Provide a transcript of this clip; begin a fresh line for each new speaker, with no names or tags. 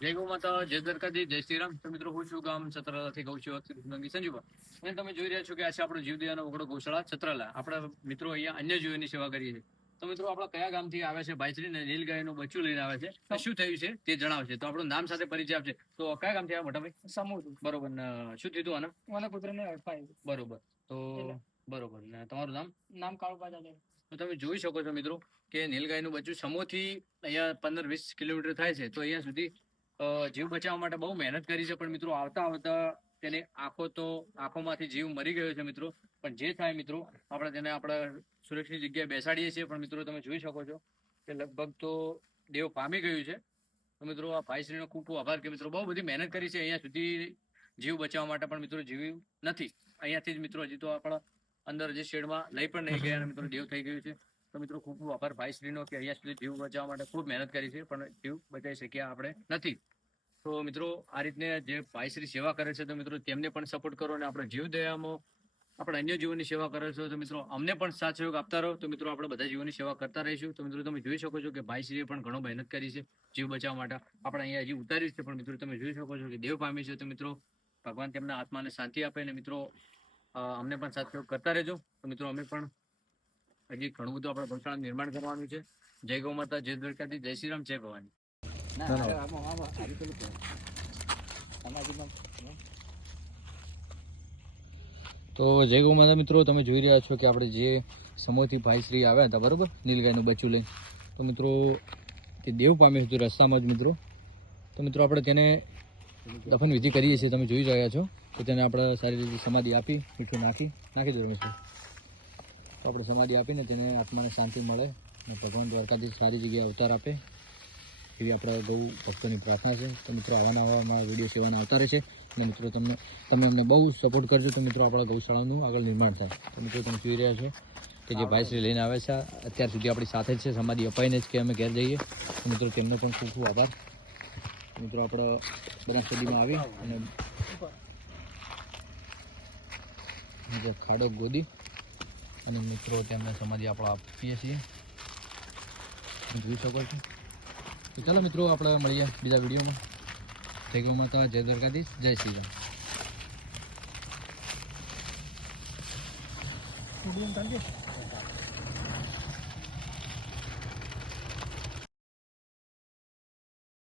જય ગૌ માતા જય દ્વારકાજી જય શ્રીરામ. તો મિત્રો હું છું ગામ છત્રાલાથી ગૌ સેવક કૃષ્ણગી સંજીવા અને તમે જોઈ રહ્યા છો કે આ છે આપણો જીવદયાનો ઓગળો ગૌશાળા છત્રાલા. આપણા મિત્રો અહીંયા અન્ય જીવોની સેવા કરીએ છીએ. તો મિત્રો આપણા કયા ગામથી આવે છે? ભાઈશ્રી ને નીલગાયનું બચ્ચું લઈને આવે છે. શું થયું છે તે જણાવશે. તો આપણું નામ સાથે પરિચય આપશે તો કયા ગામથી આવે મોટા ભાઈ?
સમૂહ
બરોબર. શું થયું આના?
મને પુત્રને
બરોબર. તો બરોબર. ને તમારું નામ?
નામ કાળુબા ચાલે
તો તમે જોઈ શકો છો મિત્રો કે નીલગાયનું બચ્ચું સમૂહથી અહીંયા પંદર વીસ કિલોમીટર થાય છે. તો અહીંયા સુધી જીવ બચાવવા માટે બહુ મહેનત કરી છે, પણ મિત્રો આવતા આવતા તેની આંખો તો, આંખોમાંથી જીવ મરી ગયો છે મિત્રો. પણ જે થાય મિત્રો, આપણે તેને આપણા સુરક્ષિત જગ્યાએ બેસાડીએ છીએ. પણ મિત્રો તમે જોઈ શકો છો કે લગભગ તો દેવ પામી ગયું છે. તો મિત્રો આ ભાઈશ્રીનો ખૂબ ખૂબ આભાર કે મિત્રો બહુ બધી મહેનત કરી છે અહીંયા સુધી જીવ બચાવવા માટે, પણ મિત્રો જીવ્યું નથી. અહીંયાથી જ મિત્રો હજી તો આપણા અંદર જે શેડમાં લઈ પણ નહીં ગયા મિત્રો દેવ થઈ ગયું છે. તો મિત્રો ખૂબ ખૂબ આભાર ભાઈશ્રીનો કે અહીંયા સુધી જીવ બચાવવા માટે ખૂબ મહેનત કરી છે, પણ જીવ બચાવી શક્યા આપણે નથી. તો મિત્રો આ રીતને જે ભાઈશ્રી સેવા કરે છે, તો મિત્રો તેમને પણ સપોર્ટ કરો અને આપણે જીવ દયામાં આપણે અન્ય જીવોની સેવા કરો છો. તો મિત્રો અમને પણ સાથ સહયોગ આપતા રહો. તો મિત્રો આપણે બધા જીવોની સેવા કરતા રહીશું. તો મિત્રો તમે જોઈ શકો છો કે ભાઈશ્રીએ પણ ઘણો મહેનત કરી છે જીવ બચાવવા માટે. આપણે અહીંયા હજી ઉતાર્યું છે, પણ મિત્રો તમે જોઈ શકો છો કે દેવ પામી છે. તો મિત્રો ભગવાન તેમના આત્માને શાંતિ આપે અને મિત્રો અમને પણ સાથ સહયોગ કરતા રહેજો. તો મિત્રો અમે પણ હજી ઘણું બધું આપણે ગૌશાળા નિર્માણ કરવાનું છે. જય ગૌ માતા જય દ્વારકાથી જય શ્રી રામ જય ભવાની. તો જય ગૌ માતા મિત્રો તમે જોઈ રહ્યા છો કે આપણે જે સમોથી ભાઈશ્રી આવ્યા હતા બરોબર? નીલગાયનું બચ્ચું લઈને. તો મિત્રો તે દેવ પામ્યું હતું રસ્તામાં જ મિત્રો. તો મિત્રો આપણે તેને દફન વિધિ કરીએ છીએ. તમે જોઈ રહ્યા છો તો તેને આપણે સારી રીતે સમાધિ આપી મીઠું નાખી નાખી દો તો આપણે સમાધિ આપીને તેને આત્માને શાંતિ મળે અને ભગવાન દ્વારકાથી સારી જગ્યાએ અવતાર આપે એવી આપણા ગૌ ભક્તોની પ્રાર્થના છે. તો મિત્રો આવા નવા અમારા વીડિયો સેવાના આવતા રહેશે. અને મિત્રો તમને તમે અમને બહુ સપોર્ટ કરજો તો મિત્રો આપણા ગૌશાળાનું આગળ નિર્માણ થાય. તો મિત્રો તમે જોઈ રહ્યા છો કે જે ભાઈશ્રી લઈને આવે છે અત્યાર સુધી આપણી સાથે જ છે સમાધિ અપાઈને જ કે અમે ઘેર જઈએ. તો મિત્રો તેમનો પણ ખૂબ ખૂબ આભાર. મિત્રો આપણે બનાસડીમાં આવી અને ખાડો ગોદી અને મિત્રો, તેમને સમાધિ આપણે આપીએ છીએ. જોઈ શકો છો. તો ચાલો મિત્રો, આપણે મળીએ બીજા વિડીયોમાં. થઈ ગૌ મળતા જય દ્વારકાધીશ, જય શ્રી રામ.